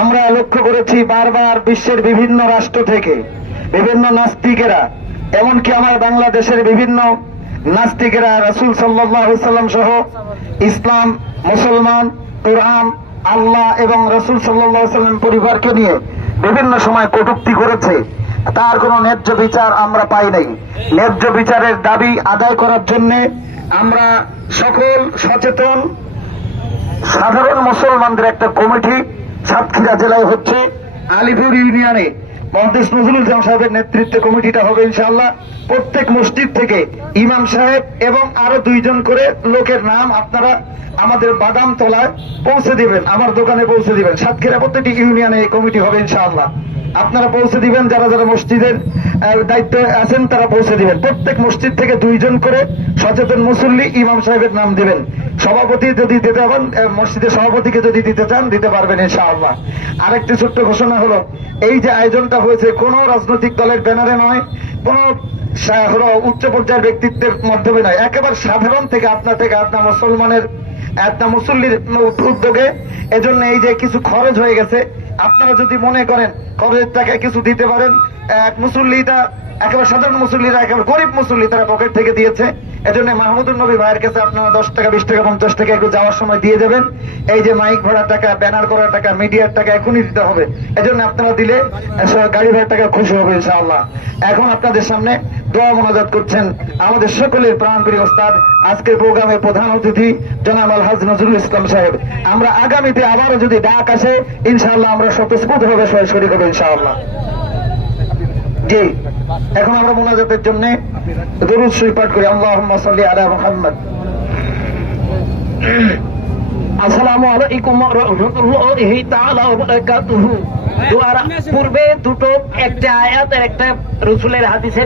আমরা লক্ষ্য করেছি বারবার বিশ্বের বিভিন্ন রাষ্ট্র থেকে বিভিন্ন নাস্তিকেরা, এমনকি আমার বাংলাদেশের বিভিন্ন নাস্তিকেরা রাসূল সাল্লাল্লাহু আলাইহি ওয়াসাল্লাম সহ ইসলাম, মুসলমান, কোরআন, আল্লাহ এবং রাসূল সাল্লাল্লাহু আলাইহি ওয়াসাল্লাম পরিবারকে নিয়ে বিভিন্ন সময় কটূক্তি করেছে। তার কোনো ন্যায্য বিচার আমরা পাই নাই। ন্যায্য বিচারের দাবি আদায় করার জন্য আমরা সকল সচেতন সাধারণ মুসলমানদের একটা কমিটি সাতক্ষীরা জেলায় হচ্ছে, আলিপুর ইউনিয়নে মহাদেশ নজরুল ইসলাম সাহেবের নেতৃত্বে কমিটিটা হবে ইনশাআল্লাহ। প্রত্যেক মসজিদ থেকে ইমাম সাহেব এবং আরো 2 জন করে লোকের নাম আপনারা আমাদের বাদাম তলায় পৌঁছে দিবেন, আমার দোকানে পৌঁছে দিবেন। সাতক্ষীরা প্রত্যেকটি ইউনিয়নে এই কমিটি হবে ইনশাআল্লাহ। আপনারা পৌঁছে দিবেন, যারা যারা মসজিদের দায়িত্বে আছেন তারা পৌঁছে দিবেন। প্রত্যেক মসজিদ থেকে 2 জন করে সচেতন মুসল্লি ইমাম সাহেবের নাম দিবেন। সভাপতি যদি দিতে পারেন, মসজিদের সভাপতিকে যদি দিতে চান দিতে পারবেন ইনশাআল্লাহ। আরেকটি ছোট্ট ঘোষণা হলো, এই যে আয়োজনটা হয়েছে কোনো রাজনৈতিক দলের ব্যানারে নয়, কোন উচ্চ পর্যায়ের ব্যক্তিত্বের মাধ্যমে নয়, একেবারে সাধারণ থেকে আপনার মুসলমানের একটা মুসল্লির উদ্যোগে। এজন্য এই যে কিছু খরচ হয়ে গেছে, আপনারা যদি মনে করেন খরচের টাকায় কিছু দিতে পারেন, এক মুসল্লিটা একেবারে সাধারণ মুসল্লিরা একেবারে গরিব মুসল্লি তারা পকেট থেকে দিয়েছে। এজন্য মাহমুদুর নবী ভাইয়ের কাছে আপনারা 10 টাকা 20 টাকা 50 টাকা একটু যাওয়ার সময় দিয়ে দেবেন। এই যে মাইক ভাড়ার টাকা, ব্যানার করার টাকা, মিডিয়ার টাকা এখনই দিতে হবে। এজন্য আপনারা দিলে গাড়ি ভাড়ার টাকা খুশি হবে ইনশাআল্লাহ। এখন আপনাদের সামনে দোয়া মোনাজাত করছেন আমাদের সকলের প্রাণপ্রিয় ওস্তাদ, আজকের প্রোগ্রামের প্রধান অতিথি জনাব আলহাজ নজরুল ইসলাম সাহেব। আমরা আগামীতে আবারও যদি ডাক আসে ইনশাআল্লাহ আমরা স্বতঃস্ফূর্ত ভাবে শরীক হবে ইনশাআল্লাহ। জি, এখন আমরা মোনাজাতের জন্য দরুদ শরীফ পাঠ করি। আল্লাহুম্মা সাল্লি আলা মুহাম্মদ। আসসালামু আলাইকুম ওয়া রাহমাতুল্লাহি তাআলা ওয়া বারাকাতুহু। দুআর পূর্বে দুটো, একটা আয়াত আর একটা রাসূলের হাদিসে